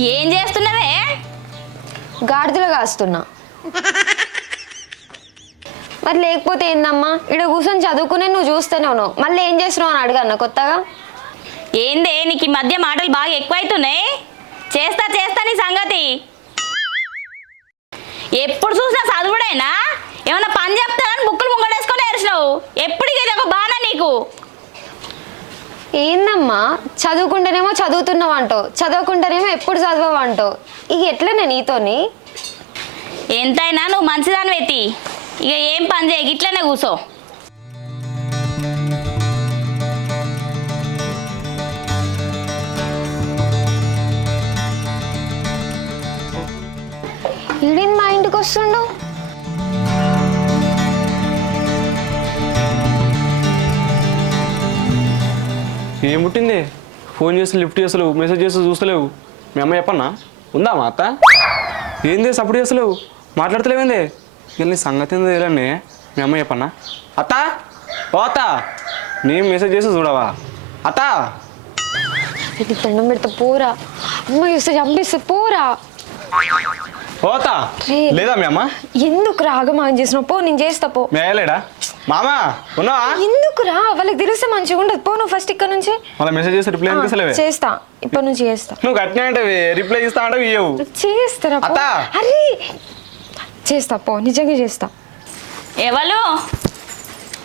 ఏం చేస్తున్నావే? గాడిదలు కాస్తున్నా. మరి లేకపోతే ఏందమ్మా, ఇక్కడ కూర్చొని చదువుకునే నువ్వు చూస్తూనే ఉన్నావు, మళ్ళీ ఏం చేస్తున్నావు అని అడగన్నా కొత్తగా. ఏందే నీకు ఈ మధ్య మాటలు బాగా ఎక్కువైతున్నాయి. చేస్తా చేస్తా నీ సంగతి. ఎప్పుడు చూసినా చదువుడైనా, ఏమన్నా పని చెప్తానని బుక్కులు ముంగడేసుకొని ఏర్చినావు. ఎప్పటికీ ఇది ఒక బాణ నీకు. ఏందమ్మా, చదువుకుంటేనేమో చదువుతున్నావు అంటావు, చదవకుంటేనేమో ఎప్పుడు చదవవు అంటావు. ఇక ఎట్లనే నీతోని? ఎంతైనా నువ్వు మంచిదాని వెతి. ఇక ఏం పని చేయ, ఇట్లనే కూసో. ఈడిన్ మా ఇంటికి వస్తుండు. ఏం పుట్టింది? ఫోన్ చేసి లిఫ్ట్ చేస్తలేవు, మెసేజ్ చేస్తూ చూస్తలేవు. మీ అమ్మ చెప్పన్నా ఉందా మా అత్త? ఏంది సపోర్ట్ చేస్తలేవు, మాట్లాడతలేవేంది? ఇక నీ సంగతి ఏందో తెలియండి. మీ అమ్మ చెప్పన్నా. అత్త ఓ అత్త, నేను మెసేజ్ చేసి చూడవా అత్త? ఇది దండం పెడతా పోరా, అమ్మ చూస్తే చంపిస్తే పోరా. ఓ అత్త లేదా మీ అమ్మ? ఎందుకు రాగమాగం చేసినావు? పో, నేను చేస్తా పో. మీ అయ్యలేడా? మామా ఉన్నావా? ఎందుకు రా, వాళ్ళకి తెలిస్తే మంచిగా ఉండదు. పో నువ్వు ఫస్ట్ ఇక్కడ నుంచి. మళ్ళీ మెసేజ్ చేసి రిప్లై ఎందుకు? చేస్తా, ఇప్పటి నుంచి చేస్తా. నువ్వు గట్టినే అంటే రిప్లై ఇస్తా అంటే ఇవ్వవు. చేస్తారా? అత్త అరే చేస్తా పో, నిజంగా చేస్తా. ఎవరు